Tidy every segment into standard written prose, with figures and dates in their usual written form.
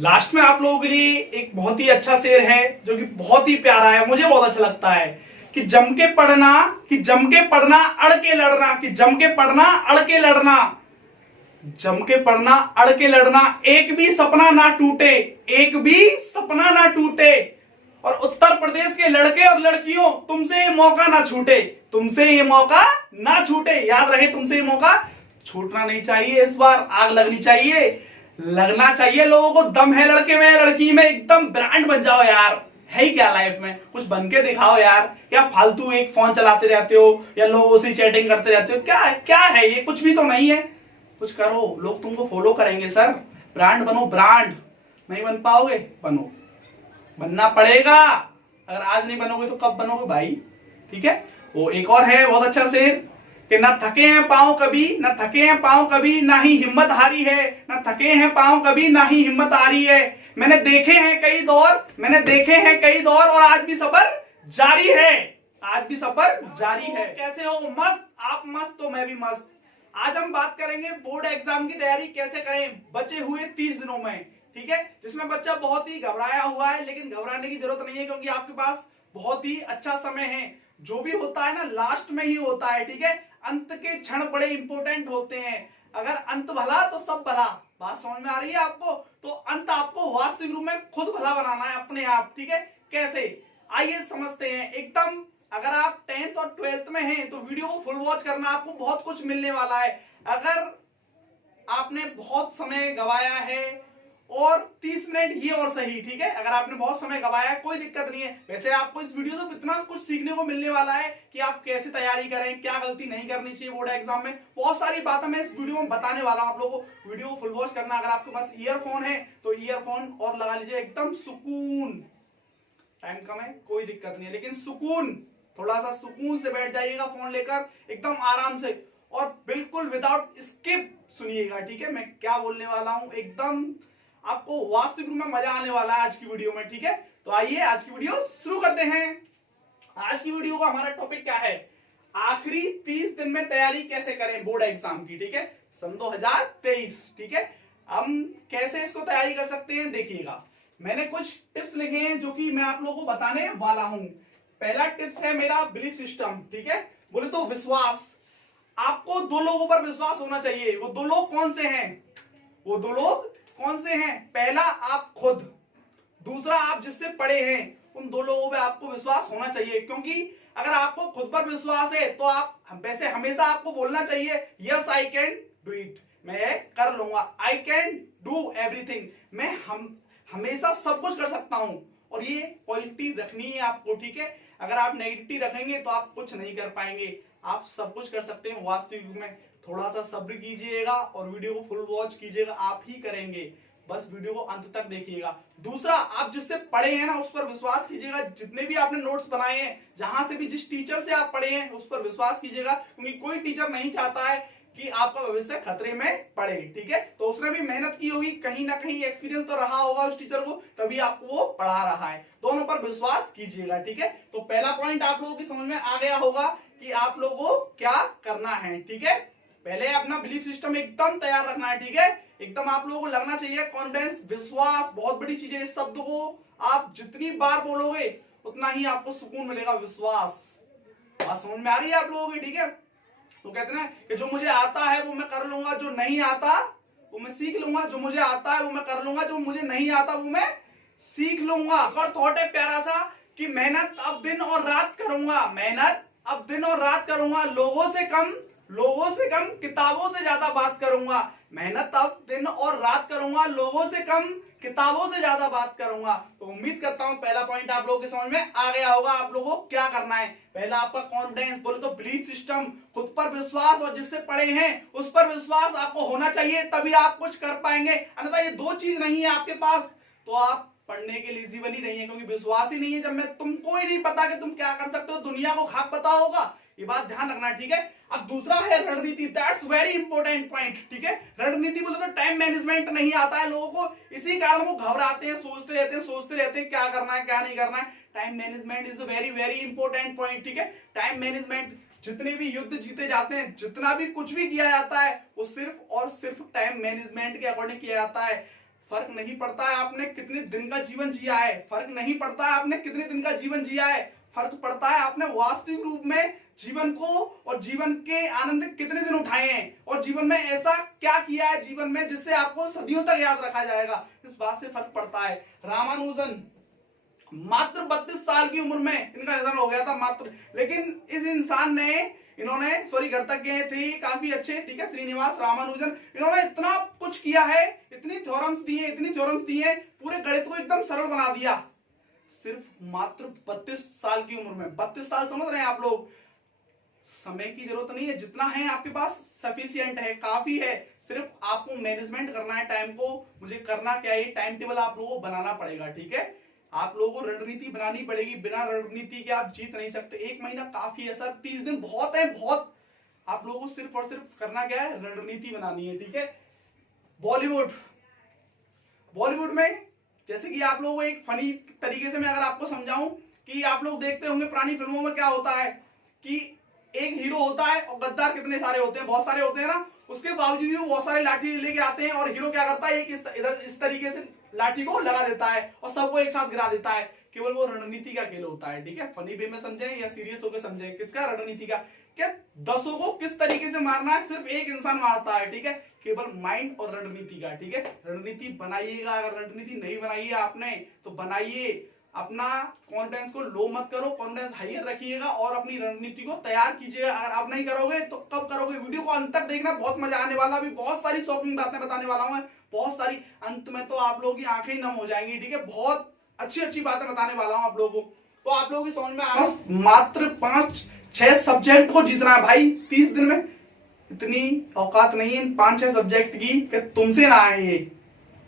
Last में आप लोगों के लिए एक बहुत ही अच्छा शेर है जो कि बहुत ही प्यारा है, मुझे बहुत अच्छा लगता है कि जम के पढ़ना, कि जम के पढ़ना अड़ के लड़ना, कि जम के पढ़ना अड़ के लड़ना, जम के पढ़ना अड़ के लड़ना, एक भी सपना ना टूटे, एक भी सपना ना टूटे, और उत्तर प्रदेश के लड़के और लड़कियों तुमसे ये मौका ना छूटे, तुमसे ये मौका ना छूटे। याद रहे, तुमसे ये मौका छूटना नहीं चाहिए। इस बार आग लगनी चाहिए, लगना चाहिए। लोगों को दम है लड़के में, लड़की में, एकदम ब्रांड बन जाओ यार। है ही क्या लाइफ में, कुछ बन के दिखाओ यार। क्या फालतू एक फोन चलाते रहते हो या लोगों से चैटिंग करते रहते हो? क्या क्या है ये? कुछ भी तो नहीं है। कुछ करो, लोग तुमको फॉलो करेंगे सर। ब्रांड बनो, ब्रांड। नहीं बन पाओगे? बनो, बनना पड़ेगा। अगर आज नहीं बनोगे तो कब बनोगे भाई? ठीक है। वो एक और है बहुत अच्छा शेर कि न थके हैं पांव कभी, न थके हैं पांव कभी, ना ही हिम्मत हारी है, न थके हैं पांव कभी, ना ही हिम्मत हारी है। मैंने देखे हैं कई दौर, मैंने देखे हैं कई दौर, और आज भी सफर जारी है, आज भी सफर जारी है। कैसे हो? मस्त? आप मस्त तो मैं भी मस्त। आज हम बात करेंगे बोर्ड एग्जाम की तैयारी कैसे करें बचे हुए 30 दिनों में। ठीक है, जिसमें बच्चा बहुत ही घबराया हुआ है, लेकिन घबराने की जरूरत नहीं है क्योंकि आपके पास बहुत ही अच्छा समय है। जो भी होता है ना लास्ट में ही होता है। ठीक है, अंत के क्षण बड़े इंपॉर्टेंट होते हैं। अगर अंत भला तो सब भला। बात समझ में आ रही है आपको? तो अंत आपको वास्तविक रूप में खुद भला बनाना है अपने आप। ठीक है, कैसे? आइए समझते हैं एकदम। अगर आप 10th और 12th में हैं तो वीडियो को फुल वॉच करना, आपको बहुत कुछ मिलने वाला है। अगर आपने बहुत समय गवाया है, और 30 मिनट ही और सही। ठीक है, अगर आपने बहुत समय गवाया है कोई दिक्कत नहीं है। वैसे आपको इस वीडियो से इतना कुछ सीखने को मिलने वाला है कि आप कैसे तैयारी करें, क्या गलती नहीं करनी चाहिए बोर्ड एग्जाम में। बहुत सारी बातें मैं इस वीडियो में बताने वाला हूं आप लोगों को। वीडियो को फुल वॉच करना। अगर आपके पास ईयरफोन है तो ईयरफोन और लगा लीजिए, एकदम सुकून। टाइम कम है कोई दिक्कत नहीं है, लेकिन सुकून, थोड़ा सा सुकून से बैठ जाइएगा फोन लेकर, एकदम आराम से, और बिल्कुल विदाउट स्किप सुनिएगा। ठीक है, मैं क्या बोलने वाला हूं, एकदम आपको वास्तविक रूप में मजा आने वाला है आज की वीडियो में। ठीक है, तो आइए आज की वीडियो शुरू करते हैं। आज की वीडियो का हमारा टॉपिक क्या है? आखिरी 30 दिन में तैयारी कैसे करें बोर्ड एग्जाम की। ठीक है, सन 2023। ठीक है, हम कैसे इसको तैयारी कर सकते हैं देखिएगा। मैंने कुछ टिप्स लिखे हैं जो कि मैं आप लोगों को बताने वाला हूं। पहला टिप्स है मेरा बिलीफ सिस्टम। ठीक है, बोले तो विश्वास। आपको दो लोगों पर विश्वास होना चाहिए। वो दो लोग कौन से हैं? वो दो लोग कौन से हैं? पहला आप खुद, दूसरा आप जिससे पढ़े हैं। उन दो लोगों पे आपको विश्वास होना चाहिए, क्योंकि अगर आपको खुद पर विश्वास है तो आप वैसे हमेशा आपको बोलना चाहिए yes I can do it, मैं कर लूंगा। आई कैन डू एवरीथिंग, मैं हमेशा सब कुछ कर सकता हूं। और ये क्वालिटी रखनी है आपको। ठीक है, अगर आप नेगेटिव रखेंगे तो आप कुछ नहीं कर पाएंगे। आप सब कुछ कर सकते हैं वास्तविक में। थोड़ा सा सब्र कीजिएगा और वीडियो को फुल वॉच कीजिएगा, आप ही करेंगे। बस वीडियो को अंत तक देखिएगा। दूसरा, आप जिससे पढ़े हैं ना उस पर विश्वास कीजिएगा। जितने भी आपने नोट्स बनाए हैं, जहां से भी जिस टीचर से आप पढ़े हैं उस पर विश्वास कीजिएगा, क्योंकि कोई टीचर नहीं चाहता है कि आपका भविष्य खतरे में पड़े। ठीक है, तो उसने भी मेहनत की होगी, कहीं ना कहीं एक्सपीरियंस तो रहा होगा उस टीचर को, तभी आपको वो पढ़ा रहा है। दोनों पर विश्वास कीजिएगा। ठीक है, तो पहला पॉइंट आप लोगों की समझ में आ गया होगा कि आप लोगों को क्या करना है। ठीक है, पहले अपना बिलीफ सिस्टम एकदम तैयार रखना है। ठीक है, एकदम आप लोगों को लगना चाहिए कॉन्फिडेंस, विश्वास बहुत बड़ी चीज है। इस शब्द को आप जितनी बार बोलोगे उतना ही आपको सुकून मिलेगा। विश्वास, बात समझ में आ रही है आप लोगों की? ठीक है, तो कहते हैं कि जो मुझे आता है वो मैं कर लूंगा, जो नहीं आता वो मैं सीख लूंगा। जो मुझे आता है वो मैं कर लूंगा, जो मुझे नहीं आता वो मैं सीख लूंगा। और थॉट है प्यारा सा कि मेहनत अब दिन और रात करूंगा, मेहनत अब दिन और रात करूंगा, लोगों से कम किताबों से ज्यादा बात करूंगा। मेहनत अब दिन और रात करूंगा, लोगों से कम किताबों से ज्यादा बात करूंगा। तो उम्मीद करता हूं पहला पॉइंट आप लोगों के समझ में आ गया होगा। आप लोगों को क्या करना है? पहला आपका कॉन्फिडेंस, बोले तो बिलीफ सिस्टम, खुद पर विश्वास, और जिससे पढ़े हैं उस पर विश्वास आपको होना चाहिए, तभी आप कुछ कर पाएंगे। अन्यथा ये दो चीज नहीं है आपके पास तो आप पढ़ने के एलिजिबल ही नहीं है, क्योंकि विश्वास ही नहीं है। जब मैं तुमको ही नहीं पता कि तुम क्या कर सकते हो, दुनिया को खाक पता होगा? ये बात ध्यान रखना। ठीक है, अब दूसरा है रणनीति। That's very important point. ठीक है, रणनीति बोले तो टाइम मैनेजमेंट नहीं आता है लोगों को, इसी कारण वो घबराते हैं, सोचते रहते हैं क्या करना है क्या नहीं करना है। Time management is a very very important point. ठीक है, टाइम मैनेजमेंट, जितने भी युद्ध जीते जाते हैं, जितना भी कुछ भी किया जाता है वो सिर्फ और सिर्फ टाइम मैनेजमेंट के अकॉर्डिंग किया जाता है। फर्क नहीं पड़ता है आपने कितने दिन का जीवन जिया है, फर्क नहीं पड़ता है आपने कितने दिन का जीवन जिया है, फर्क पड़ता है आपने वास्तविक रूप में जीवन को और जीवन के आनंद कितने दिन उठाए हैं और जीवन में ऐसा क्या किया है जीवन में जिससे आपको सदियों तक याद रखा जाएगा। इस बात से फर्क पड़ता है। रामानुजन मात्र 32 साल की उम्र में इनका निधन हो गया था मात्र, लेकिन इस इंसान ने इन्होंने गणितज्ञ थे काफी अच्छे, ठीक है, श्रीनिवास रामानुजन, इन्होंने इतना कुछ किया है, इतनी थ्योरम्स दी है, पूरे गणित को एकदम सरल बना दिया सिर्फ मात्र 32 साल की उम्र में। 32 साल समझ रहे हैं आप लोग, समय की जरूरत नहीं है, जितना है आपके पास सफिशिएंट है, काफी है, सिर्फ आपको मैनेजमेंट करना है टाइम को। मुझे करना क्या है, टाइम टेबल आप लोगों को बनाना पड़ेगा, ठीक है, आप लोगों को रणनीति बनानी पड़ेगी, बिना रणनीति के आप जीत नहीं सकते। 1 महीना काफी है सर, 30 दिन बहुत है, बहुत। आप लोगों को सिर्फ और सिर्फ करना क्या है, रणनीति बनानी है, ठीक है। बॉलीवुड में जैसे कि आप लोगों को एक फनी तरीके से मैं अगर आपको समझाऊं कि आप लोग देखते होंगे पुरानी फिल्मों में क्या होता है कि एक हीरो होता है और गद्दार कितने सारे होते हैं, बहुत सारे होते हैं ना, उसके बावजूद भी वो बहुत सारे लाठी लेके आते हैं और हीरो क्या करता है, एक इधर इस तरीके से लाठी को लगा देता है और सबको एक साथ गिरा देता है। केवल वो रणनीति का खेल होता है, ठीक है, फनी वे में समझे या सीरियस होकर समझे, किसका, रणनीति का, क्या 10 को किस तरीके से मारना है सिर्फ एक इंसान मारता है, ठीक है, केवल माइंड और रणनीति का, ठीक है। रणनीति बनाइएगा, अगर रणनीति नहीं बनाई है आपने तो बनाइए, अपना कॉन्फिडेंस को लो मत करो, कॉन्फिडेंस हाइयर रखिएगा और अपनी रणनीति को तैयार कीजिएगा। अगर आप नहीं करोगे तो कब करोगे, वीडियो को अंत तक देखना, बहुत मजा आने वाला, अभी बहुत सारी शॉकिंग बातें बताने वाला हूं, बहुत सारी, अंत में तो आप लोगों की आंखें नम हो जाएंगी, ठीक है, बहुत अच्छी अच्छी बातें बताने वाला हूं आप लोगों को, तो आप लोगों की समझ में आ, मात्र 5-6 सब्जेक्ट को जीतना है भाई 30 दिन में। इतनी औकात नहीं है 5-6 सब्जेक्ट की कि तुमसे ना आए ये,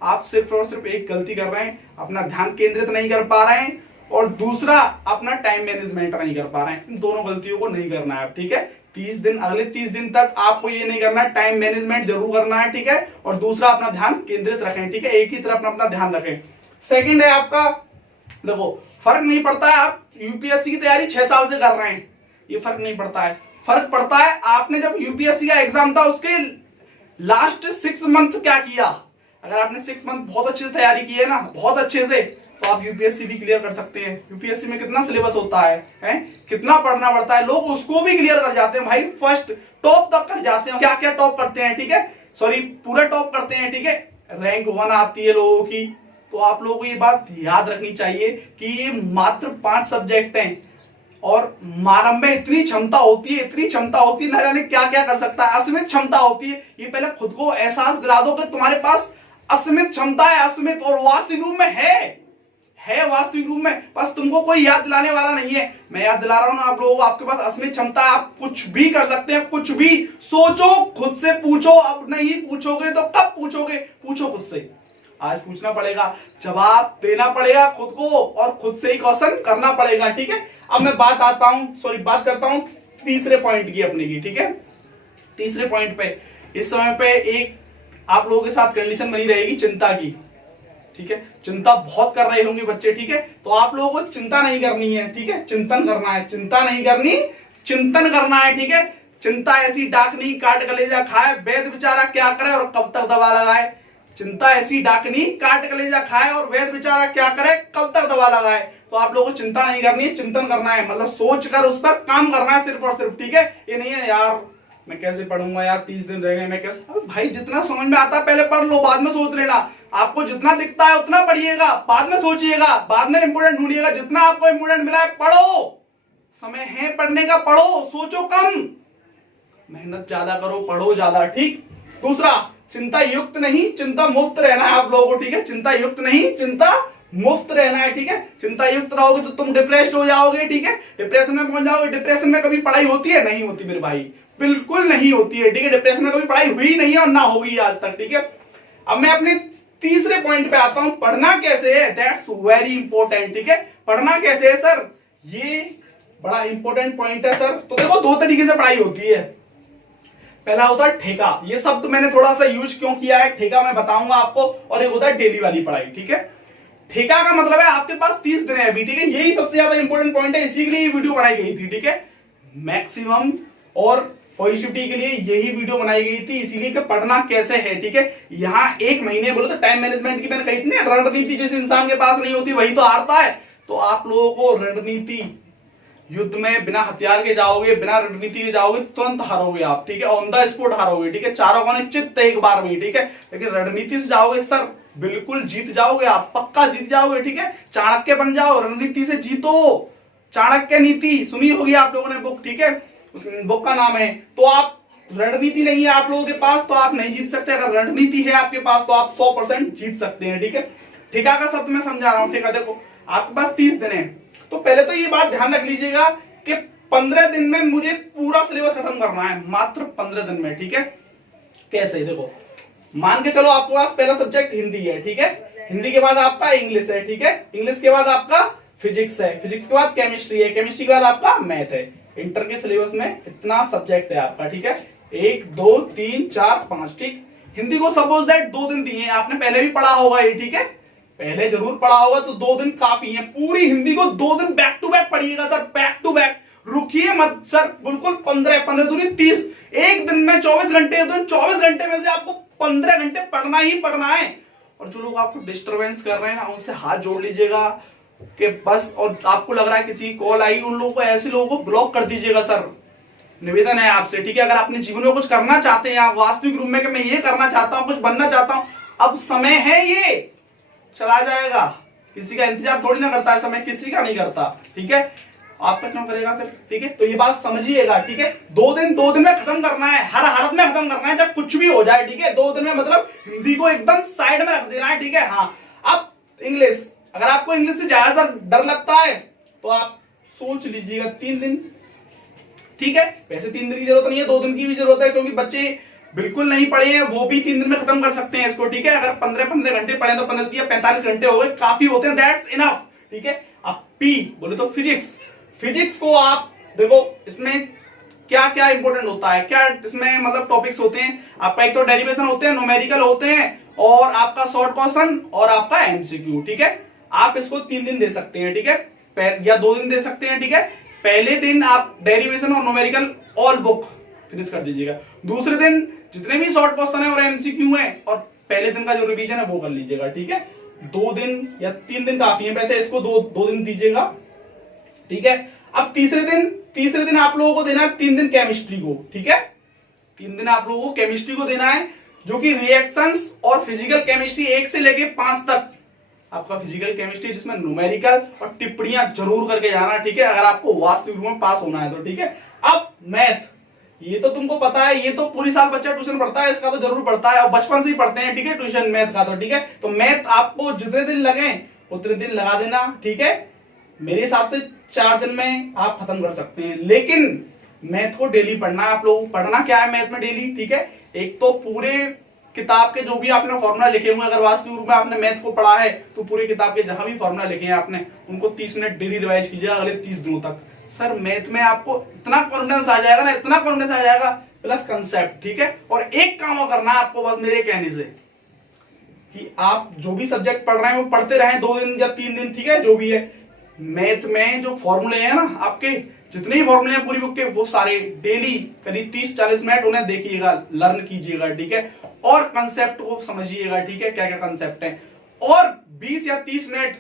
आप सिर्फ और सिर्फ एक गलती कर रहे हैं, अपना ध्यान केंद्रित नहीं कर पा रहे हैं और दूसरा अपना टाइम मैनेजमेंट नहीं कर पा रहे हैं। इन दोनों गलतियों को नहीं करना है, ठीक है। 30 दिन, अगले 30 दिन तक आपको ये नहीं करना है, टाइम मैनेजमेंट जरूर करना है, ठीक है, और दूसरा अपना ध्यान केंद्रित रखें, ठीक है, एक ही तरफ अपना ध्यान रखें। सेकंड है आपका, देखो फर्क नहीं पड़ता है आप यूपीएससी की तैयारी 6 साल से कर रहे हैं, ये फर्क नहीं पड़ता है, फर्क पड़ता है आपने जब यूपीएससी का एग्जाम था उसके लास्ट 6 मंथ क्या किया। अगर आपने 6 मंथ बहुत अच्छे से तैयारी की है ना, बहुत अच्छे से, तो आप यूपीएससी भी क्लियर कर सकते हैं। यूपीएससी में कितना सिलेबस होता है, कितना पढ़ना पड़ता है, लोग उसको भी क्लियर कर जाते हैं भाई, फर्स्ट टॉप तक कर जाते हैं। क्या क्या टॉप करते हैं, ठीक है, सॉरी पूरा टॉप करते हैं, ठीक है, रैंक 1 आती है लोगों की। तो आप लोगों को ये बात याद रखनी चाहिए कि ये मात्र 5 सब्जेक्ट हैं और मानव में इतनी क्षमता होती है, इतनी क्षमता होती है, ना जाने क्या क्या कर सकता है, असीमित क्षमता होती है। ये पहले खुद को एहसास दिला दो कि तुम्हारे पास असीमित क्षमता है, असीमित, और वास्तविक रूप में है वास्तविक रूप में, बस तुमको कोई याद दिलाने वाला नहीं है। मैं याद दिला रहा हूं ना आप लोगों को, आपके पास असीमित क्षमता है, आप कुछ भी कर सकते हैं, कुछ भी सोचो, खुद से पूछो, अब नहीं पूछोगे तो कब पूछोगे, पूछो खुद से, आज पूछना पड़ेगा, जवाब देना पड़ेगा खुद को और खुद से ही क्वेश्चन करना पड़ेगा, ठीक है। अब मैं बात करता हूं तीसरे पॉइंट की अपने की, ठीक है। तीसरे पॉइंट पे इस समय पे एक आप लोगों के साथ कंडीशन बनी रहेगी चिंता की, ठीक है, चिंता बहुत कर रहे होंगे बच्चे, ठीक है, तो आप लोगों को चिंता नहीं करनी है, ठीक है, चिंतन करना है, चिंता नहीं करनी, चिंतन करना है, ठीक है। चिंता ऐसी डाकनी काट कलेजा खाए, वैद बेचारा क्या करे और कब तक दवा लगाए। चिंता ऐसी डाकनी काट कलेजा खाए और वैद बेचारा क्या करे, कब तक दवा लगाए। तो आप लोगों को चिंता नहीं करनी है, चिंतन करना है, मतलब सोच कर उस पर काम करना है सिर्फ और सिर्फ, ठीक है। ये नहीं है यार मैं कैसे पढ़ूंगा यार, 30 दिन रह गए, मैं कैसे, अरे भाई जितना समझ में आता है पहले पढ़ लो, बाद में सोच लेना। आपको जितना दिखता है उतना पढ़िएगा, बाद में सोचिएगा, बाद में इंपोर्टेंट ढूंढिएगा। जितना आपको इंपोर्टेंट मिला है पढ़ो, समय है पढ़ने का, पढ़ो, सोचो कम, मेहनत ज्यादा करो, पढ़ो ज्यादा, ठीक। दूसरा, चिंता युक्त नहीं, चिंता मुक्त रहना है आप लोगों को, ठीक है, चिंता युक्त नहीं, चिंता मुफ्त रहना है, ठीक है। चिंता युक्त रहोगे तो तुम डिप्रेस्ड हो जाओगे, ठीक है, डिप्रेशन में पहुंच जाओगे। डिप्रेशन में कभी पढ़ाई होती है, नहीं होती मेरे भाई, बिल्कुल नहीं होती है, ठीक है। डिप्रेशन में कभी पढ़ाई हुई नहीं है और ना होगी आज तक, ठीक है। अब मैं अपने तीसरे पॉइंट पे आता हूं, पढ़ना कैसे है, दैट्स वेरी इंपॉर्टेंट, ठीक है। पढ़ना कैसे है सर, ये बड़ा इंपॉर्टेंट पॉइंट है सर। तो देखो 2 तरीके से पढ़ाई होती है। पहला होता है ठेका, ये शब्द मैंने थोड़ा सा यूज क्यों किया है, ठेका मैं बताऊंगा आपको। और एक होता है डेली वाली पढ़ाई, ठीक है। ठेका का मतलब है आपके पास 30 दिन है अभी, ठीक है, यही सबसे ज्यादा इंपॉर्टेंट पॉइंट है, इसी के लिए ये वीडियो बनाई गई थी, ठीक है। मैक्सिमम और पॉजिटिविटी के लिए यही वीडियो बनाई गई थी, इसीलिए कि पढ़ना कैसे है, ठीक है। यहाँ एक महीने बोलो तो टाइम मैनेजमेंट की मैंने कही थी ना, रणनीति जिस इंसान के पास नहीं होती वही तो हारता है। तो आप लोगों को रणनीति, युद्ध में बिना हथियार के जाओगे, बिना रणनीति के जाओगे, तुरंत हारोगे आप, ठीक है, ऑन द स्पॉट हारोगे, ठीक है, चारों कोने चित्त एक बार में, ठीक है। लेकिन रणनीति से जाओगे सर, बिल्कुल जीत जाओगे आप, पक्का जीत जाओगे, ठीक है। चाणक्य बन जाओ, रणनीति से जीतो। चाणक्य नीति सुनी होगी आप लोगों ने बुक, ठीक है, उस बुक का नाम है। तो आप, रणनीति नहीं है आप लोगों के पास तो आप नहीं जीत सकते, अगर रणनीति है आपके पास तो आप 100% जीत सकते हैं, ठीक है। ठेका का शब्द मैं समझा रहा हूं, ठेका देखो आपके पास 30 दिन है, तो पहले तो ये बात ध्यान रख लीजिएगा कि 15 दिन में मुझे पूरा सिलेबस खत्म करना है, मात्र 15 दिन में, ठीक है। कैसे, देखो मान के चलो आपके पास पहला सब्जेक्ट हिंदी है, ठीक है, हिंदी के बाद आपका इंग्लिश है, ठीक है, इंग्लिश के बाद आपका फिजिक्स है, फिजिक्स के बाद केमिस्ट्री है, केमिस्ट्री के बाद आपका मैथ है। इंटर के सिलेबस में इतना सब्जेक्ट है आपका, ठीक है, 1 2 3 4 5, ठीक। हिंदी को सपोज दैट 2 दिन दिए हैं, आपने पहले भी पढ़ा होगा ये, ठीक है, पहले जरूर पढ़ा होगा, तो 2 दिन काफी है। पूरी हिंदी को 2 दिन बैक टू बैक पढ़िएगा सर, बैक टू बैक, रुकिए मत सर, बिल्कुल 15 दूनी 30, एक दिन में 24 घंटे, तो 24 घंटे में से आपको 15 घंटे पढ़ना ही पढ़ना है। और जो लोग आपको डिस्टरबेंस कर रहे हैं ना, उनसे हाथ जोड़ लीजिएगा कि बस, और आपको लग रहा है किसी कॉल आई, उन लोगों को, ऐसे लोगों को ब्लॉक कर दीजिएगा सर, निवेदन है आपसे, ठीक है। अगर अपने जीवन में कुछ करना चाहते हैं आप वास्तविक रूप में, कि मैं ये करना चाहता हूं, कुछ बनना चाहता हूं, अब समय है, ये चला जाएगा, किसी का इंतजार थोड़ी ना करता है समय, किसी का नहीं करता, ठीक है, आपका क्यों करेगा फिर, ठीक है। तो ये बात समझिएगा, ठीक है, 2 दिन में खत्म करना है, हर हालत में खत्म करना है, चाहे कुछ भी हो जाए, ठीक है। 2 दिन में मतलब हिंदी को एकदम साइड में रख देना है, ठीक है। हाँ, अब इंग्लिश, अगर आपको इंग्लिश से ज्यादा डर लगता है तो आप सोच लीजिएगा 3 दिन, ठीक है। वैसे 3 दिन की जरूरत नहीं है, 2 दिन की भी जरूरत है, क्योंकि बच्चे बिल्कुल नहीं पढ़े हैं वो भी 3 दिन में खत्म कर सकते हैं इसको, ठीक है। अगर 15 घंटे पढ़े तो 45 घंटे हो गए, काफी होते हैं, दैट्स इनफ, ठीक है। अब पी बोले तो फिजिक्स को आप देखो, इसमें क्या क्या इंपॉर्टेंट होता है, क्या इसमें मतलब टॉपिक्स होते हैं आपका, एक तो डेरिवेशन होते हैं, न्यूमेरिकल होते हैं, और आपका शॉर्ट क्वेश्चन और आपका एमसीक्यू, ठीक है। आप इसको 3 दिन दे सकते हैं, ठीक है, या 2 दिन दे सकते हैं, ठीक है। पहले दिन आप डेरिवेशन और न्यूमेरिकल ऑल बुक फिनिश कर दीजिएगा, दूसरे दिन जितने भी शॉर्ट क्वेश्चन है और एमसीक्यू है, और पहले दिन का जो रिवीजन है वो कर लीजिएगा, ठीक है। 2 दिन या 3 दिन काफी है, वैसे इसको 2 दिन दीजिएगा, ठीक है। अब तीसरे दिन आप लोगों को देना है 3 दिन केमिस्ट्री को, ठीक है, 3 दिन आप लोगों को केमिस्ट्री को देना है, जो कि रिएक्शंस और फिजिकल केमिस्ट्री 1 से लेके 5 तक आपका फिजिकल केमिस्ट्री, जिसमें न्यूमेरिकल और टिप्पणियां जरूर करके जाना, ठीक है, अगर आपको वास्तविक रूप में पास होना है तो, ठीक है। अब मैथ, ये तो तुमको पता है, ये तो पूरी साल बच्चा ट्यूशन पढ़ता है, इसका तो जरूर पढ़ता है और बचपन से ही पढ़ते हैं, ठीक है, ट्यूशन मैथ का तो, ठीक है। तो मैथ आपको जितने दिन लगे उतने दिन लगा देना, ठीक है। मेरे हिसाब से 4 दिन में आप खत्म कर सकते हैं, लेकिन मैथ को डेली पढ़ना है आप लोग। पढ़ना क्या है मैथ में डेली, ठीक है, एक तो पूरे किताब के जो भी आपने फॉर्मूला लिखे हुए, अगर वास्तविक रूप में आपने मैथ को पढ़ा है तो पूरे किताब के जहां भी फॉर्मूला लिखे हैं आपने, उनको 30 मिनट डेली रिवाइज कीजिएगा अगले 30 दिनों तक। सर मैथ में आपको इतना कॉन्फिडेंस आ जाएगा ना, इतना कॉन्फिडेंस आ जाएगा, प्लस कंसेप्ट, ठीक है। और एक काम करना है आपको बस मेरे कहने से, कि आप जो भी सब्जेक्ट पढ़ रहे हैं वो पढ़ते रहें 2 दिन या 3 दिन, ठीक है, जो भी है। मैथ में जो फॉर्मूले हैं ना, आपके जितने ही फॉर्मूले हैं पूरी बुक के, वो सारे डेली करीब 30-40 मिनट उन्हें देखिएगा, लर्न कीजिएगा, ठीक है, और कंसेप्ट को समझिएगा, ठीक है, क्या क्या कंसेप्ट है। और 20 या 30 मिनट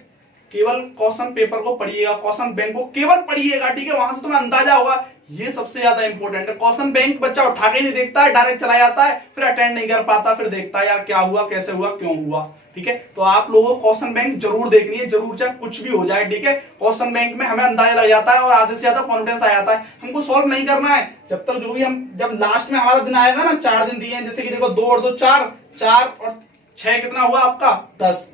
केवल क्वेश्चन पेपर को पढ़िएगा, क्वेश्चन बैंक को केवल पढ़िएगा, ठीक है, वहां से तुम्हें अंदाजा होगा, ये सबसे ज्यादा इंपॉर्टेंट है। क्वेश्चन बैंक बच्चा उठा के नहीं देखता है, डायरेक्ट चला जाता है, फिर अटेंड नहीं कर पाता, फिर देखता है यार क्या हुआ, कैसे हुआ, क्यों हुआ, ठीक है। तो आप लोगों को क्वेश्चन बैंक जरूर देखनी है, जरूर, चाहे कुछ भी हो जाए, ठीक है। क्वेश्चन बैंक में हमें अंदाजा लग जाता है और आधे से ज्यादा कॉन्फिडेंस आ जाता है। हमको सॉल्व नहीं करना है जब तक, जो भी हम, जब लास्ट में हमारा दिन आएगा ना, 4 दिन दिए हैं, जैसे कि देखो 2 और 2 4, 4 और 6 कितना हुआ आपका 10,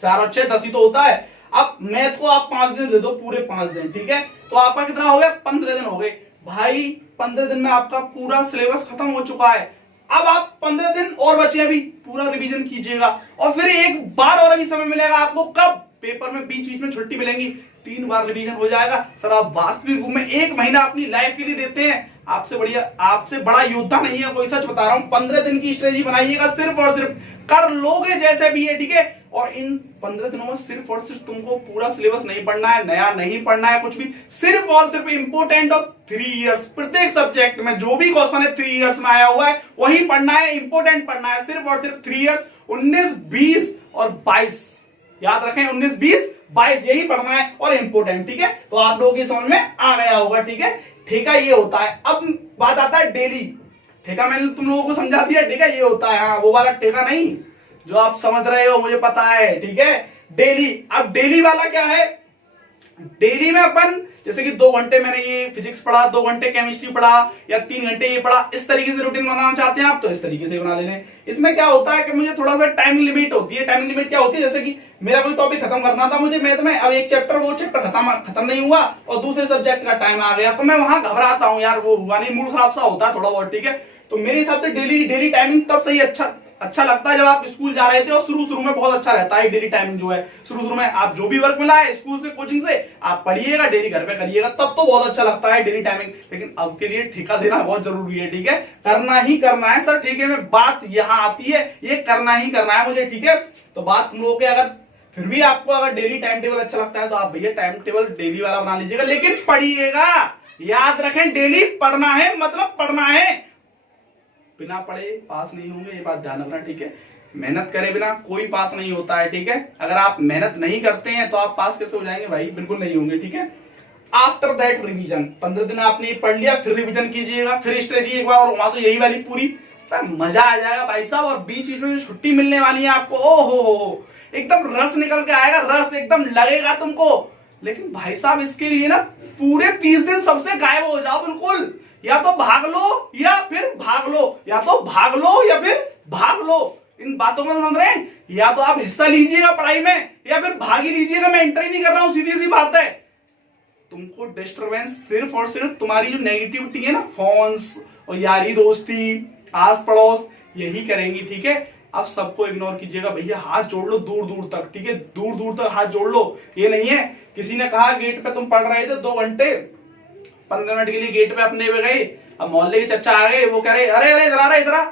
4 और 6 10 ही तो होता है। अब मैथ को आप 5 दिन दे दो, पूरे 5 दिन, ठीक है, तो आपका कितना हो गया, 15 दिन हो गए भाई। 15 दिन में आपका पूरा सिलेबस खत्म हो चुका है। अब आप 15 दिन और बचे अभी, पूरा रिवीजन कीजिएगा, और फिर एक बार और अभी समय मिलेगा आपको, कब, पेपर में बीच बीच में छुट्टी मिलेंगी, 3 बार रिवीजन हो जाएगा। सर आप वास्तविक रूप में 1 महीना अपनी लाइफ के लिए देते हैं, आपसे बढ़िया, आपसे बड़ा योद्धा नहीं है कोई, सच बता रहा हूं। 15 दिन की स्ट्रेटजी बनाइएगा, सिर्फ और सिर्फ कर लोगे जैसे भी है, ठीक है। और इन 15 दिनों में सिर्फ और सिर्फ तुमको पूरा सिलेबस नहीं पढ़ना है, नया नहीं पढ़ना है कुछ भी, सिर्फ और सिर्फ इंपोर्टेंट ऑफ 3 इयर्स, प्रत्येक सब्जेक्ट में जो भी क्वेश्चन है 3 इयर्स में आया हुआ है वही पढ़ना है, इंपोर्टेंट पढ़ना है, सिर्फ और सिर्फ 3 इयर्स 19, 20 और 22। याद रखें 19, 20, 22 यही पढ़ना है और इंपोर्टेंट, ठीक है। तो आप लोगों की समझ में आ गया होगा, ठीक है। ठेका ये होता है। अब बात आता है डेली। ठेका मैंने तुम लोगों को समझा दिया, ठेका ये होता है, हाँ वो वाला ठेका नहीं जो आप समझ रहे हो, मुझे पता है, ठीक है। डेली, अब डेली वाला क्या है, डेली में अपन जैसे कि 2 घंटे मैंने ये फिजिक्स पढ़ा, 2 घंटे केमिस्ट्री पढ़ा या 3 घंटे ये पढ़ा, इस तरीके से रूटीन बनाना चाहते हैं आप तो इस तरीके से बना लेने। इसमें क्या होता है कि मुझे थोड़ा सा टाइम लिमिट होती है। टाइम लिमिट क्या होती है, जैसे कि मेरा कोई टॉपिक खत्म करना था मुझे मैथ में, अब एक चैप्टर, वो चैप्टर खत्म नहीं हुआ और दूसरे सब्जेक्ट का टाइम आ गया, तो मैं वहां घबराता हूं, यार वो हुआ नहीं, मूड खराब सा होता है थोड़ा बहुत, ठीक है। तो मेरे हिसाब से डेली टाइमिंग तब सही अच्छा लगता है जब आप स्कूल जा रहे थे, और शुरू में बहुत अच्छा रहता है डेली टाइमिंग जो है। शुरू में आप जो भी वर्क मिला है स्कूल से, कोचिंग से, आप पढ़िएगा, डेली घर पे करिएगा, तब तो बहुत अच्छा लगता है डेली टाइमिंग। लेकिन अब के लिए ठेका देना बहुत जरूरी है, ठीक है। करना ही करना है सर, ठेके में बात यहां आती है, ये करना ही करना है मुझे, ठीक है। तो बात तुम लोगों के, अगर फिर भी आपको अगर डेली टाइम टेबल अच्छा लगता है तो आप भैया टाइम टेबल डेली वाला बना लीजिएगा, लेकिन पढ़िएगा। याद रखें डेली पढ़ना है, मतलब पढ़ना है, बिना पढ़े पास नहीं होंगे, ये बात ध्यान रखना, ठीक है। मेहनत करे बिना कोई पास नहीं होता है, ठीक है। अगर आप मेहनत नहीं करते हैं तो आप पास कैसे हो जाएंगे भाई, बिल्कुल नहीं होंगे, ठीक है। आफ्टर दैट रिवीजन, 15 दिन आपने पढ़ लिया, फिर रिवीजन कीजिएगा, फिर स्ट्रेटजी एक बार, और वहां तो यही वाली पूरी, तो मजा आ जाएगा भाई साहब। और बीच बीच में छुट्टी मिलने वाली है आपको, ओ हो, एकदम रस निकल के आएगा, रस एकदम लगेगा तुमको। लेकिन भाई साहब इसके लिए ना पूरे 30 दिन सबसे गायब हो जाओ बिल्कुल, या तो भाग लो या फिर भाग लो, या तो भाग लो या फिर भाग लो। इन बातों में समझ रहे हैं, या तो आप हिस्सा लीजिएगा पढ़ाई में या फिर भाग ही लीजिएगा। मैं एंट्री नहीं कर रहा हूं, सीधी सी बात है। तुमको डिस्टरबेंस सिर्फ और सिर्फ तुम्हारी जो नेगेटिविटी है ना, फोन्स और यारी दोस्ती, आस पड़ोस, यही करेंगी, ठीक है। अब सबको इग्नोर कीजिएगा भैया, हाथ जोड़ लो दूर दूर तक, ठीक है, दूर दूर तक हाथ जोड़ लो। ये नहीं है किसी ने कहा गेट पे तुम पढ़ रहे थे 2 घंटे 15 मिनट के लिए गेट पे अपने पे गए, अब मोहल्ले के चच्चा आ गए, वो कह रहे अरे अरे इधर आ रहा, इधर आ,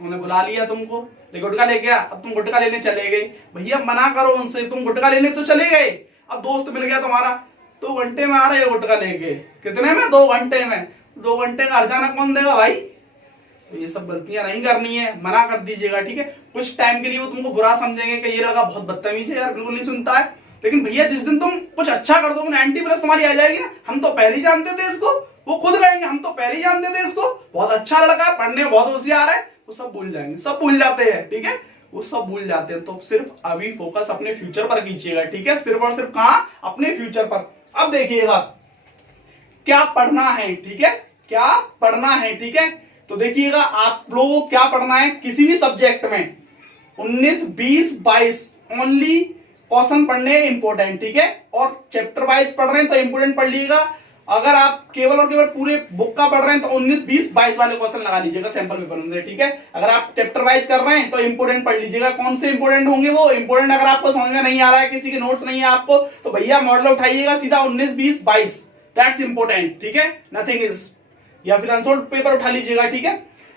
उन्होंने बुला लिया तुमको, ले गुटखा लेके आ, अब तुम गुटखा लेने चले गए। भैया मना करो उनसे, तुम गुटखा लेने तो चले गए, अब दोस्त मिल गया तुम्हारा, 2 घंटे में आ रहे हो गुटखा लेके, कितने में, 2 घंटे में, 2 घंटे का हर्जाना कौन देगा भाई। तो ये सब गलतियां नहीं करनी है, मना कर दीजिएगा, ठीक है। कुछ टाइम के लिए वो तुमको बुरा समझेंगे कि ये लगा बहुत बदतमीज है यार, बिल्कुल नहीं सुनता है, लेकिन भैया जिस दिन तुम कुछ अच्छा कर दोगे, 90+ तुम्हारी आ जाएगी ना, हम तो पहले ही जानते थे इसको, वो खुद कहेंगे हम तो पहले ही जानते थे इसको, बहुत अच्छा लड़का है, पढ़ने में बहुत होशियार है, वो सब भूल जाएंगे, सब भूल जाते हैं, ठीक है, वो सब भूल जाते हैं। तो सिर्फ अभी फोकस अपने फ्यूचर पर कीजिएगा, ठीक है, सिर्फ और सिर्फ कहां, अपने फ्यूचर पर। अब देखिएगा क्या पढ़ना है, ठीक है, क्या पढ़ना है, ठीक है। तो देखिएगा आप लोगों को क्या पढ़ना है, किसी भी सब्जेक्ट में 19, 20, 22 ओनली क्वेश्चन पढ़ने इंपॉर्टेंट, ठीक है। और चैप्टर वाइज पढ़ रहे हैं तो इंपॉर्टेंट पढ़ लीजिएगा। अगर आप केवल और केवल पूरे बुक का पढ़ रहे हैं तो 19, 20, 22 वाले क्वेश्चन लगा लीजिएगा सैंपल पेपर में, ठीक है। अगर आप चैप्टर वाइज कर रहे हैं तो इंपॉर्टेंट पढ़ लीजिएगा। कौन से इंपॉर्टेंट होंगे वो इंपॉर्टेंट, अगर आपको समझ में नहीं आ रहा है, किसी के नोट्स नहीं है आपको, तो भैया मॉडल उठाइएगा सीधा 19, 20, 22, दैट्स इंपॉर्टेंट, ठीक है, नथिंग इज। या फिर अनसोल्ड पेपर उठा लीजिएगा, ठीक है।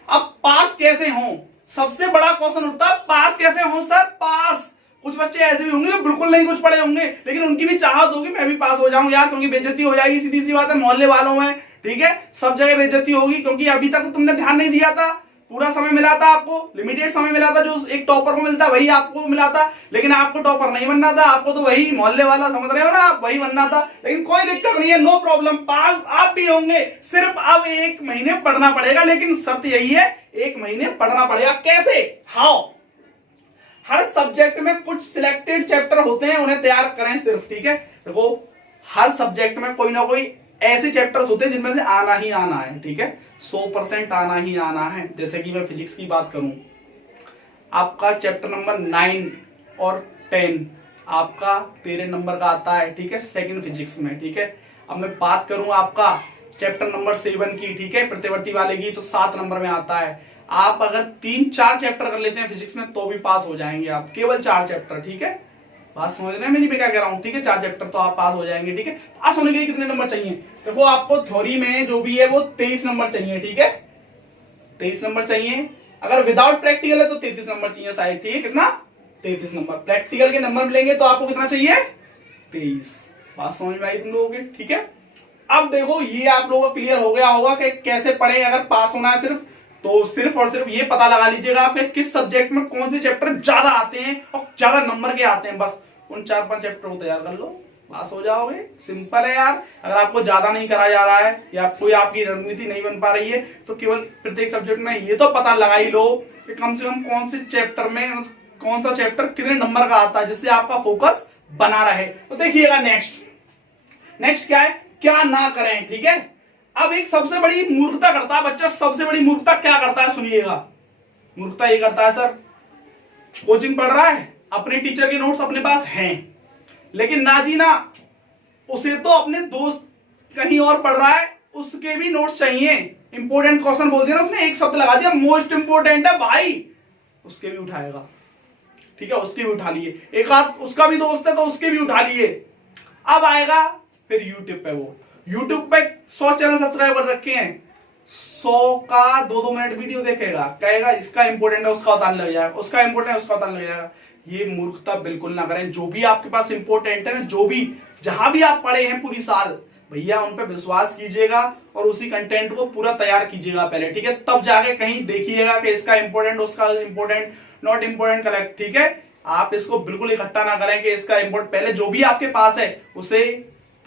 अब पास कैसे हो, सबसे बड़ा क्वेश्चन उठता है, पास कैसे हो सर, पास। कुछ बच्चे ऐसे भी होंगे जो बिल्कुल नहीं कुछ पढ़े होंगे, लेकिन उनकी भी चाहत होगी मैं भी पास हो जाऊं यार, क्योंकि बेइज्जती हो जाएगी, सीधी सी बात है, मोहल्ले वालों में, ठीक है, सब जगह बेइज्जती होगी, क्योंकि अभी तक तुमने ध्यान नहीं दिया था, पूरा समय मिला था आपको, लिमिटेड समय मिला था, जो एक टॉपर को मिलता वही आपको मिला था, लेकिन आपको टॉपर नहीं बनना था, आपको तो वही मोहल्ले वाला, समझ रहे हो ना, आप वही बनना था। लेकिन कोई दिक्कत नहीं है, नो प्रॉब्लम, पास आप भी होंगे। सिर्फ अब 1 महीने पढ़ना पड़ेगा, लेकिन शर्त यही है 1 महीने पढ़ना पड़ेगा। कैसे, हाउ, हर सब्जेक्ट में कुछ सिलेक्टेड चैप्टर होते हैं, उन्हें तैयार करें सिर्फ, ठीक है। देखो हर सब्जेक्ट में कोई ना कोई ऐसे चैप्टर्स होते हैं जिनमें से आना ही आना है, ठीक है, 100% आना ही आना है। जैसे कि मैं फिजिक्स की बात करूं, आपका चैप्टर नंबर 9 और 10 आपका 13 नंबर का आता है, ठीक है, सेकंड फिजिक्स में, ठीक है। अब मैं बात करूं आपका चैप्टर नंबर 7 की, ठीक है, प्रतिवर्ती वाले की, तो 7 नंबर में आता है। आप अगर 3-4 चैप्टर कर लेते हैं फिजिक्स में तो भी पास हो जाएंगे आप, केवल 4 चैप्टर, ठीक है, बात समझ रहे हैं मेरी, मैं क्या कह रहा हूं, ठीक है। 4 चैप्टर तो आप पास हो जाएंगे, ठीक है। पास होने के लिए कितने नंबर चाहिए? देखो आपको थ्योरी में जो भी है वो 23 नंबर चाहिए, ठीक है। 23 नंबर चाहिए। अगर विदाउट प्रैक्टिकल है तो 33 नंबर चाहिए शायद, ठीक है। कितना? 33 नंबर। प्रैक्टिकल के नंबर मिलेंगे तो आपको कितना चाहिए? 23। बात समझ में आई तुम लोगों की, ठीक है। अब देखो ये आप लोगों को क्लियर हो गया होगा कि कैसे पढ़े अगर पास होना है सिर्फ, तो सिर्फ और सिर्फ ये पता लगा लीजिएगा आपके किस सब्जेक्ट में कौन से चैप्टर ज्यादा आते हैं और ज्यादा नंबर के आते हैं, बस उन 4-5 चैप्टर को तैयार कर लो, पास हो जाओगे। सिंपल है यार। अगर आपको ज्यादा नहीं करा जा रहा है या कोई आपकी रणनीति नहीं बन पा रही है तो केवल प्रत्येक सब्जेक्ट में ये तो पता लगा ही लो कि कम से कम कौन से चैप्टर में कौन सा चैप्टर कितने नंबर का आता है, जिससे आपका फोकस बना रहे। तो देखिएगा नेक्स्ट क्या है, क्या ना करें, ठीक है। अब एक सबसे बड़ी मूर्खता करता है बच्चा, सबसे बड़ी मूर्खता क्या करता है सुनिएगा। मूर्खता ये करता है सर, कोचिंग पढ़ रहा है, अपने टीचर के नोट्स अपने पास हैं, लेकिन ना जी ना, उसे तो अपने दोस्त कहीं और पढ़ रहा है उसके भी नोट्स चाहिए। इंपोर्टेंट क्वेश्चन बोल दिया ना उसने, एक शब्द लगा दिया मोस्ट इंपोर्टेंट है भाई, उसके भी उठाएगा, ठीक है। उसके भी उठा लिए, एक आध उसका भी दोस्त है तो उसके भी उठा लिए। अब आएगा फिर यूट्यूब पे, वो यूट्यूब पे 100 चैनल सब्सक्राइबर रखे हैं, 100 का 2-2 मिनट वीडियो देखेगा, कहेगा इसका इंपोर्टेंट है उसका उतारने लग जाएगा, उसका इंपोर्टेंट है उसका उतारने लग जाएगा। ये मूर्खता बिल्कुल ना करें। जो भी आपके पास इंपोर्टेंट है ना, जो भी जहां भी आप पढ़े हैं पूरी साल, भैया उन पे विश्वास कीजिएगा और उसी कंटेंट को पूरा तैयार कीजिएगा पहले, ठीक है। तब जाके कहीं देखिएगा कि इसका इंपोर्टेंट उसका इंपोर्टेंट, नॉट इंपोर्टेंट कलेक्ट, ठीक है। आप इसको बिल्कुल इकट्ठा ना करें कि इसका इंपोर्टेंट, पहले जो भी आपके पास है उसे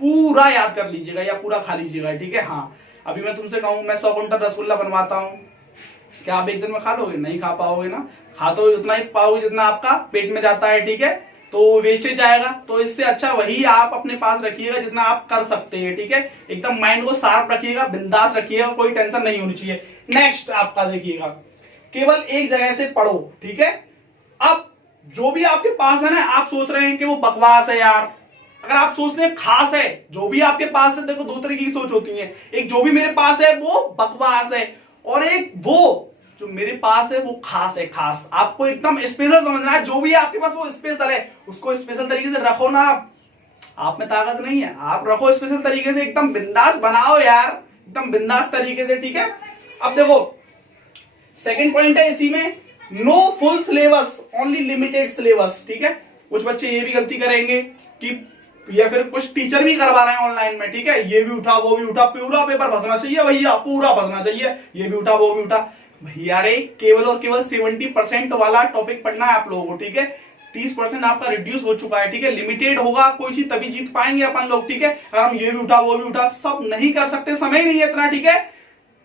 पूरा याद कर लीजिएगा या पूरा खा लीजिएगा, ठीक है। हाँ, अभी मैं तुमसे कहूं मैं 100 कुंटल रसगुल्ला बनवाता हूं, क्या आप एक दिन में खा लोगे? नहीं खा पाओगे ना। खा तो उतना ही पाओगे जितना आपका पेट में जाता है, ठीक है, तो वेस्टेज जाएगा। तो इससे अच्छा वही आप अपने पास रखिएगा जितना आप कर सकते हैं, ठीक है। एकदम माइंड को शार्प रखिएगा, बिंदास रखिएगा, कोई टेंशन नहीं होनी चाहिए। नेक्स्ट आपका देखिएगा, केवल एक जगह से पढ़ो, ठीक है। अब जो भी आपके पास है ना, आप सोच रहे हैं कि वो बकवास है यार, अगर आप सोचते हैं खास है, जो भी आपके पास है, देखो 2 तरीके की सोच होती है, एक जो भी मेरे पास है वो बकवास है, और एक वो जो मेरे पास है वो खास है। खास आपको एकदम स्पेशल समझना है, जो भी है आपके पास वो स्पेशल है, उसको स्पेशल तरीके से रखो ना। आप में ताकत नहीं है, आप रखो स्पेशल तरीके से, एकदम बिंदास बनाओ यार, एकदम बिंदास तरीके से, ठीक है। अब देखो सेकंड पॉइंट है इसी में, no full syllabus, only limited syllabus, ठीक है। कुछ बच्चे ये भी गलती करेंगे कि, या फिर कुछ टीचर भी करवा रहे हैं ऑनलाइन में, ठीक है, ये भी उठा वो भी उठा, पूरा पेपर भसना चाहिए भैया, पूरा भसना चाहिए, ये भी उठा वो भी उठा। भैया रे केवल और केवल 70% वाला टॉपिक पढ़ना है आप लोगों को, ठीक है। 30% आपका रिड्यूस हो चुका है, ठीक है। लिमिटेड होगा कोई चीज तभी जीत पाएंगे अपन लोग, ठीक है। अगर हम ये भी उठा वो भी उठा सब नहीं कर सकते, समय नहीं है इतना, ठीक है।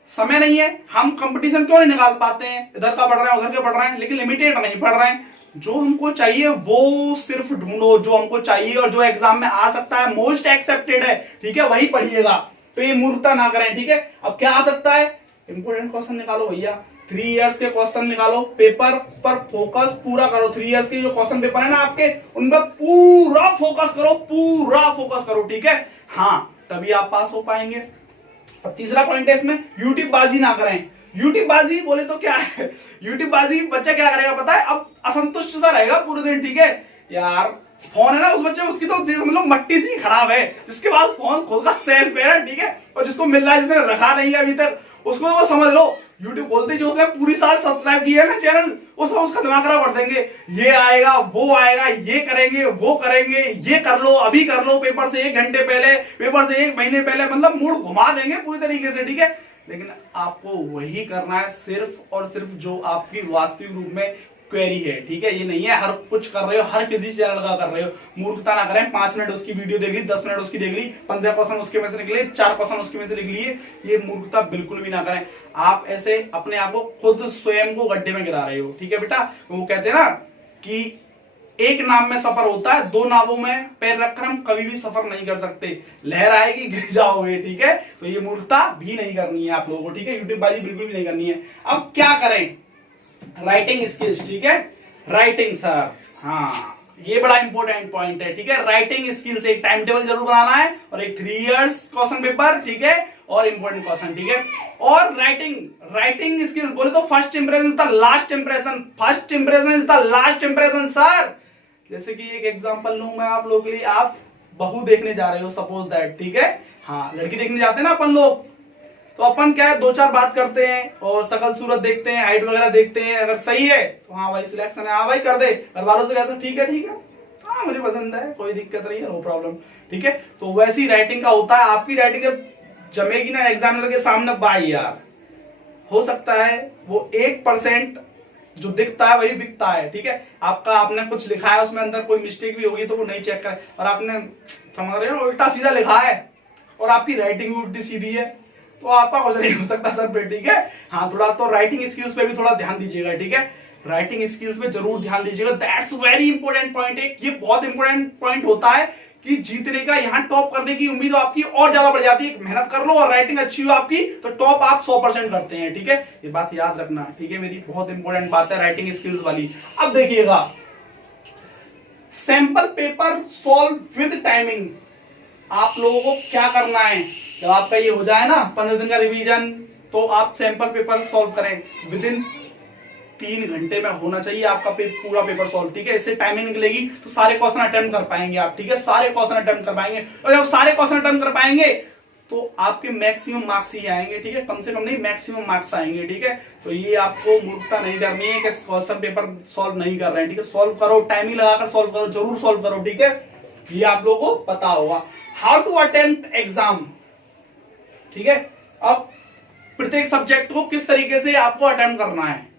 समय नहीं है, हम कंपटीशन क्यों नहीं निकाल पाते हैं, इधर का पढ़ रहे हैं उधर का पढ़ रहे हैं, लेकिन लिमिटेड नहीं पढ़ रहे हैं। जो हमको चाहिए वो सिर्फ ढूंढो, जो हमको चाहिए और जो एग्जाम में आ सकता है, मोस्ट एक्सेप्टेड है, ठीक है, वही पढ़िएगा। तो ये मूर्खता ना करें, ठीक है। अब क्या आ सकता है, इंपोर्टेंट क्वेश्चन निकालो भैया, 3 इयर्स के क्वेश्चन निकालो, पेपर पर फोकस पूरा करो। 3 इयर्स के जो क्वेश्चन पेपर है ना आपके, उन पर पूरा फोकस करो, पूरा फोकस करो, ठीक है। हाँ, तभी आप पास हो पाएंगे। अब तीसरा पॉइंट है इसमें, यूट्यूब बाजी ना करें। यूट्यूब बाजी बोले तो क्या है, यूट्यूब बाजी बच्चा क्या करेगा पता है, अब असंतुष्ट सा रहेगा पूरे दिन, ठीक है। यार फोन है ना उस बच्चे, उसकी तो मतलब मट्टी सी खराब है, जिसके पास फोन खुद का सेल पे है, ठीक है, और जिसको मिल रहा है, जिसने रखा नहीं है अभी तक, उसको तो वो समझ लो यूट्यूब खोलते जो उसने पूरी साल सब्सक्राइब किया है ना चैनल, वो सब उसका दिमाग खराब कर देंगे। ये आएगा वो आएगा, ये करेंगे वो करेंगे, ये कर लो अभी कर लो, पेपर से 1 घंटे पहले, पेपर से 1 महीने पहले, मतलब मूड घुमा देंगे पूरी तरीके से, ठीक है। लेकिन आपको वही करना है सिर्फ और सिर्फ जो आपकी वास्तविक रूप में क्वेरी है, ठीक है। ये नहीं है हर कुछ कर रहे हो, हर किसी चैनल का कर रहे हो। मूर्खता ना करें, 5 मिनट उसकी वीडियो देख ली, 10 मिनट उसकी देख ली, 15 क्वेश्चन उसके में से निकले, 4 क्वेश्चन उसके में से लिख लिए, ये मूर्खता बिल्कुल भी ना करें। आप ऐसे अपने आप को खुद स्वयं को गड्ढे में गिरा रहे हो, ठीक है बेटा। वो कहते हैं ना कि एक नाव में सफर होता है, 2 नावों में पैर रखकर हम कभी भी सफर नहीं कर सकते, लहर आएगी गिर जाओगे, ठीक है। तो ये मूर्खता भी नहीं करनी है आप लोगों को, ठीक है। यूट्यूब बाजी बिल्कुल भी नहीं करनी है। अब क्या करें, राइटिंग स्किल्स, ठीक है। राइटिंग सर, हाँ ये बड़ा इंपॉर्टेंट पॉइंट है, ठीक है। राइटिंग स्किल्स एक टाइम टेबल जरूर बनाना है, और एक 3 इयर्स क्वेश्चन पेपर, ठीक है, और इंपॉर्टेंट क्वेश्चन, ठीक है। और राइटिंग स्किल्स बोले तो first impression is the last impression, first impression is the last impression sir. जैसे कि एक एग्जांपल लूं मैं आप लोगों के लिए, आप बहू देखने जा रहे हो सपोज दैट, ठीक है। हाँ, लड़की देखने जाते हैं ना अपन लोग, तो अपन क्या है, दो चार बात करते हैं और शकल सूरत देखते हैं, हाइट वगैरह देखते हैं, अगर सही है तो हाँ भाई सिलेक्शन है, हाँ भाई कर दे। घर वालों से कहते हैं ठीक है ठीक है, हाँ मुझे पसंद है, कोई दिक्कत नहीं है, नो प्रॉब्लम, ठीक है। तो वैसी राइटिंग का होता है, आपकी राइटिंग जब जमेगी ना एग्जामिनर के सामने, भाई यार हो सकता है वो 1% जो दिखता है वही बिकता है, ठीक है। आपका आपने कुछ लिखा है उसमें अंदर कोई मिस्टेक भी होगी तो वो नहीं चेक करे, और आपने समझ रहे हो उल्टा सीधा लिखा है और आपकी राइटिंग भी उल्टी सीधी है, तो आपका कुछ नहीं हो सकता सर पे, ठीक है। हाँ, थोड़ा तो राइटिंग स्किल्स पे भी थोड़ा ध्यान दीजिएगा, ठीक है। राइटिंग स्किल्स पे जरूर ध्यान दीजिएगा, दैट्स वेरी इंपॉर्टेंट पॉइंट है। ये बहुत इंपॉर्टेंट पॉइंट होता है कि जीतने का, यहाँ टॉप करने की उम्मीद आपकी और ज्यादा बढ़ जाती है। मेहनत कर लो और राइटिंग अच्छी हो आपकी तो टॉप आप 100% करते हैं, ठीक है। ये बात याद रखना, ठीक है, मेरी बहुत इंपॉर्टेंट बात है राइटिंग स्किल्स वाली। अब देखिएगा, sample paper solve with timing. आप लोगों को क्या करना है, जब आपका ये हो जाए ना 15 दिन का रिवीजन, तो आप सैंपल पेपर सॉल्व करें विद इन 3 घंटे में होना चाहिए आपका पूरा पेपर सॉल्व, ठीक है। इससे टाइमिंग निकलेगी तो सारे क्वेश्चन अटेम्प्ट कर पाएंगे आप, ठीक है, सारे क्वेश्चन अटेम्प्ट कर पाएंगे। और जब सारे क्वेश्चन अटेम्प्ट कर पाएंगे तो आपके मैक्सिमम मार्क्स ही आएंगे, ठीक है, कम से कम नहीं मैक्सिमम मार्क्स आएंगे, ठीक है। तो ये आपको मूर्खता नहीं करनी है कि क्वेश्चन पेपर सॉल्व नहीं कर रहे हैं, ठीक है। सॉल्व करो, टाइमिंग लगाकर सॉल्व करो, जरूर सॉल्व करो, ठीक है। ये आप लोगों को पता होगा। हाउ टू अटेम्प्ट एग्जाम, ठीक है। अब प्रत्येक सब्जेक्ट को किस तरीके से आपको अटेम्प्ट करना है,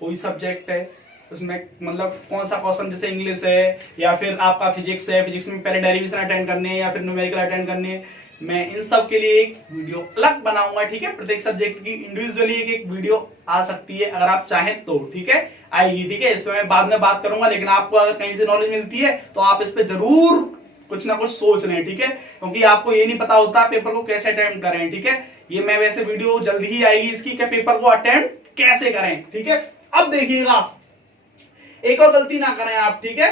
कोई सब्जेक्ट है उसमें मतलब कौन सा क्वेश्चन, जैसे इंग्लिश है या फिर आपका फिजिक्स है, फिजिक्स में पहले डेरिवेशन अटेंड करनी है या फिर न्यूमेरिकल अटेंड करनी है, मैं इन सब के लिए एक वीडियो अलग बनाऊंगा, ठीक है। प्रत्येक सब्जेक्ट की इंडिविजुअली एक वीडियो आ सकती है अगर आप चाहें तो, ठीक है, आएगी, ठीक है। इस पर मैं बाद में बात करूंगा, लेकिन आपको अगर कहीं से नॉलेज मिलती है तो आप इस पर जरूर कुछ ना कुछ सोच रहे हैं, ठीक है, क्योंकि आपको ये नहीं पता होता पेपर को कैसे अटेम्प्ट करें, ठीक है। ये मैं वैसे वीडियो जल्दी ही आएगी इसकी कि पेपर को अटेम्प्ट कैसे करें, ठीक है। अब देखिएगा, एक और गलती ना करें आप, ठीक है,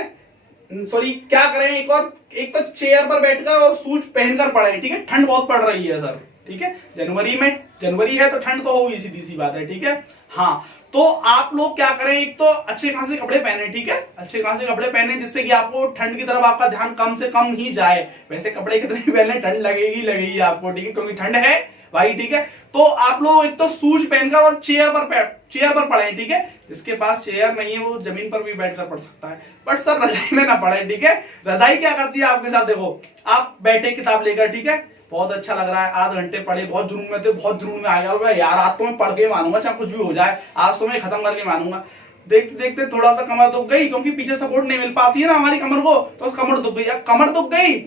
सॉरी क्या करें, एक तो चेयर पर बैठकर और शूज पहनकर पढ़ें, ठीक है। ठंड बहुत पड़ रही है सर, ठीक है, जनवरी है तो ठंड तो होगी, सीधी सी बात है, ठीक है। हाँ, तो आप लोग क्या करें, एक तो अच्छे खासे कपड़े पहने, ठीक है, अच्छे खासे कपड़े पहने जिससे कि आपको ठंड की तरफ आपका ध्यान कम से कम ही जाए। वैसे कपड़े कितने भी पहने, ठंड लगेगी आपको, ठीक है, क्योंकि ठंड है भाई, ठीक है। तो आप लोग एक तो शूज पहनकर और चेयर पर पढ़ें, ठीक है। जिसके पास चेयर नहीं है वो जमीन पर भी बैठकर पढ़ सकता है, बट सर रजाई में ना पढ़े, ठीक है। रजाई क्या करती है आपके साथ, देखो आप बैठे किताब लेकर, ठीक है, बहुत अच्छा लग रहा है, आधे घंटे पढ़े, बहुत जुनून में थे, बहुत जुनून में आ गया यार, आज तो मैं पढ़ के मानूंगा, चाहे कुछ भी हो जाए, आज तो मैं खत्म करके मानूंगा। देखते देखते थोड़ा सा कमर दुख गई, क्योंकि पीछे सपोर्ट नहीं मिल पाती है ना हमारी कमर को, तो कमर दुख गई। अब कमर दुख गई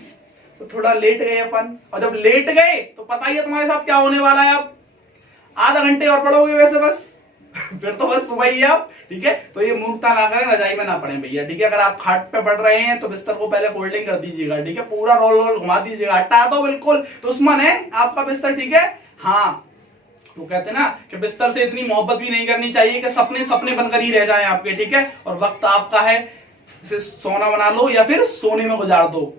तो थोड़ा लेट गए अपन, और जब लेट गए तो पता ही है तुम्हारे साथ क्या होने वाला है। अब आधा घंटे और पढ़ोगे वैसे बस फिर तो बस सुबह ही आप, ठीक है। तो ये मूर्खता ना करें, रजाई में ना पड़े भैया, ठीक है। अगर आप खाट पे पढ़ रहे हैं तो बिस्तर को पहले फोल्डिंग कर दीजिएगा, ठीक है, पूरा रोल घुमा दीजिएगा, हटा दो बिल्कुल, दुश्मन है आपका बिस्तर, ठीक है। हाँ, तो कहते हैं ना कि बिस्तर से इतनी मोहब्बत भी नहीं करनी चाहिए कि सपने सपने बनकर ही रह जाए आपके, ठीक है। और वक्त आपका है, इसे सोना बना लो या फिर सोने में गुजार दो,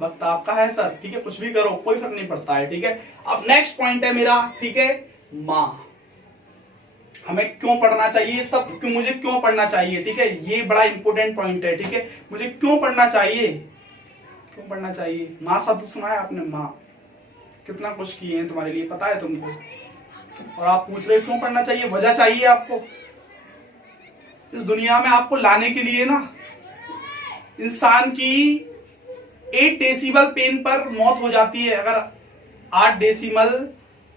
वक्त आपका है सर, ठीक है, कुछ भी करो कोई फर्क नहीं पड़ता है, ठीक है। अब नेक्स्ट पॉइंट है मेरा, ठीक है, माँ, हमें क्यों पढ़ना चाहिए सब, मुझे क्यों पढ़ना चाहिए, ठीक है, ये बड़ा इंपॉर्टेंट पॉइंट है, ठीक है। मुझे क्यों पढ़ना चाहिए, क्यों पढ़ना चाहिए, माँ शब्द सुना है आपने, माँ कितना कुछ किए हैं तुम्हारे लिए, पता है तुमको, और आप पूछ रहे क्यों पढ़ना चाहिए, वजह चाहिए आपको। इस दुनिया में आपको लाने के लिए ना, इंसान की 8 डेसिबल पेन पर मौत हो जाती है, अगर 8 डेसिबल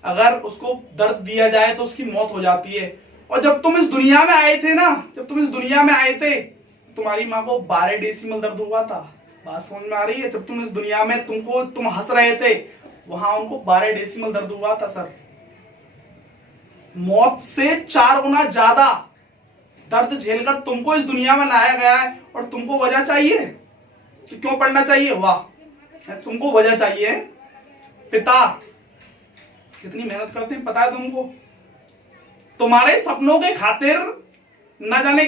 अगर उसको दर्द दिया जाए तो उसकी मौत हो जाती है। और जब तुम इस दुनिया में आए थे ना, जब तुम इस दुनिया में आए थे, तुम्हारी माँ को 12 डेसिबल दर्द हुआ था, बात समझ में आ रही है। जब तुम इस दुनिया में तुम हंस रहे थे, वहां उनको 12 डेसिबल दर्द हुआ था सर। मौत से 4 गुना ज्यादा दर्द झेलकर तुमको इस दुनिया में लाया गया है, और तुमको वजह चाहिए कि क्यों पढ़ना चाहिए, वाह, तुमको वजह चाहिए। पिता कितनी मेहनत करते हैं पता है तुमको, तुम्हारे सपनों के खातिर ना जाने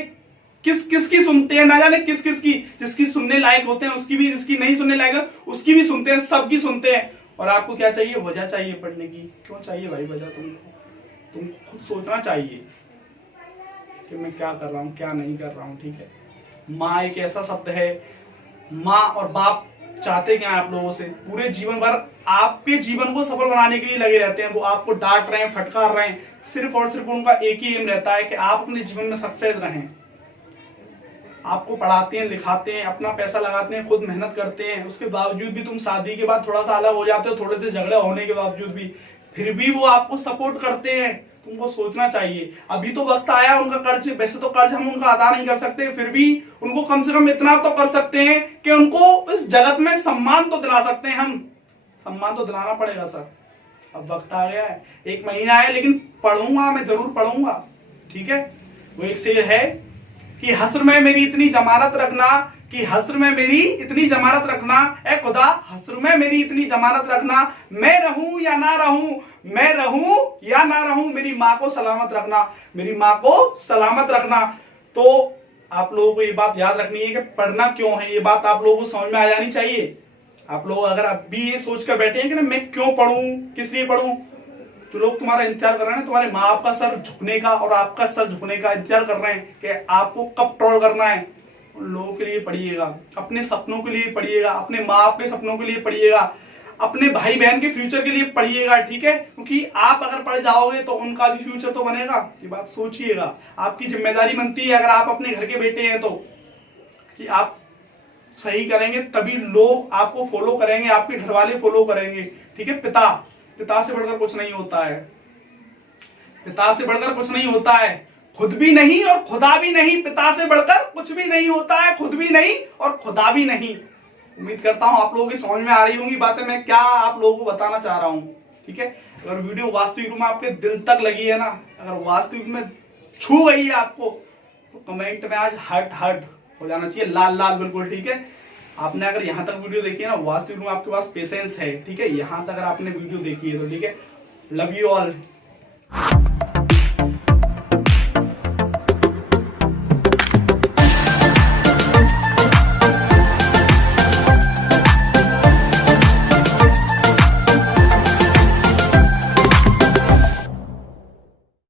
किस किस की सुनते हैं, ना जाने किस किस की, जिसकी सुनने लायक होते हैं उसकी भी, जिसकी नहीं सुनने लायक है उसकी भी सुनते हैं, सबकी सुनते हैं। और आपको क्या चाहिए, वजह चाहिए पढ़ने की। क्यों चाहिए भाई वजह, तुमको खुद सोचना चाहिए कि मैं क्या कर रहा हूं क्या नहीं कर रहा हूं, ठीक है। माँ एक ऐसा शब्द है, माँ और बाप चाहते क्या है आप लोगों से, पूरे जीवन भर आपके जीवन को सफल बनाने के लिए लगे रहते हैं। वो आपको डांट रहे हैं, फटकार रहे हैं, सिर्फ और सिर्फ उनका एक ही एम रहता है कि आप अपने जीवन में सक्सेस रहें। आपको पढ़ाते हैं, लिखाते हैं, अपना पैसा लगाते हैं, खुद मेहनत करते हैं, उसके बावजूद भी तुम शादी के बाद थोड़ा सा अलग हो जाते हो, थोड़े से झगड़े होने के बावजूद भी, फिर भी वो आपको सपोर्ट करते हैं। तुमको सोचना चाहिए, अभी तो वक्त आया उनका कर्ज, वैसे तो कर्ज हम उनका अदा नहीं कर सकते, फिर भी उनको कम से कम इतना तो कर सकते हैं कि उनको इस जगत में सम्मान तो दिला सकते हैं। हम सम्मान तो दिलाना पड़ेगा सर। अब वक्त आ गया है, 1 महीना है, लेकिन पढ़ूंगा, मैं जरूर पढ़ूंगा, ठीक है। वो एक शेर है कि हस्र में मेरी इतनी जमानत रखना, कि हस्र में मेरी इतनी जमानत रखना, ए खुदा हस्र में मेरी इतनी जमानत रखना, मैं रहूं या ना रहूं, मैं रहूं या ना रहूं, मेरी माँ को सलामत रखना, मेरी माँ को सलामत रखना। तो आप लोगों को ये बात याद रखनी है कि पढ़ना क्यों है, ये बात आप लोगों को समझ में आ जानी चाहिए। आप लोग अगर अभी ये सोच कर बैठे हैं कि ना मैं क्यों पढ़ूं, किस लिए पढ़ूं, तो लोग तुम्हारा इंतजार कर रहे हैं, तुम्हारे माँ बाप का सर झुकने का और आपका सर झुकने का इंतजार कर रहे हैं कि आपको कब ट्रोल करना है। उन लोगों के लिए पढ़िएगा, अपने सपनों के लिए पढ़िएगा, अपने माँ बाप के सपनों के लिए पढ़िएगा, अपने भाई बहन के फ्यूचर के लिए पढ़िएगा, ठीक है। क्योंकि आप अगर पढ़ जाओगे तो उनका भी फ्यूचर तो बनेगा, ये बात सोचिएगा। आपकी जिम्मेदारी बनती है, अगर आप अपने घर के बेटे हैं तो, कि आप सही करेंगे तभी लोग आपको फॉलो करेंगे, आपके घर वाले फॉलो करेंगे, ठीक है। पिता से बढ़कर कुछ नहीं होता है, पिता से बढ़कर कुछ नहीं होता है, खुद भी नहीं और खुदा भी नहीं। पिता से बढ़कर कुछ भी नहीं होता है, खुद भी नहीं और खुदा भी नहीं। उम्मीद करता हूं आप लोगों की समझ में आ रही होंगी बातें, मैं क्या आप लोगों को बताना चाह रहा हूं, ठीक है। अगर वीडियो वास्तविक रूप में आपके दिल तक लगी है ना, अगर वास्तविक में छू गई है आपको, तो कमेंट में आज हार्ट हो जाना चाहिए, लाल लाल बिल्कुल, ठीक है। आपने अगर यहाँ तक वीडियो देखी है ना, वास्तविक में आपके पास पेशेंस है, ठीक है। यहाँ तक अगर आपने वीडियो देखी है तो ठीक है। Love you all.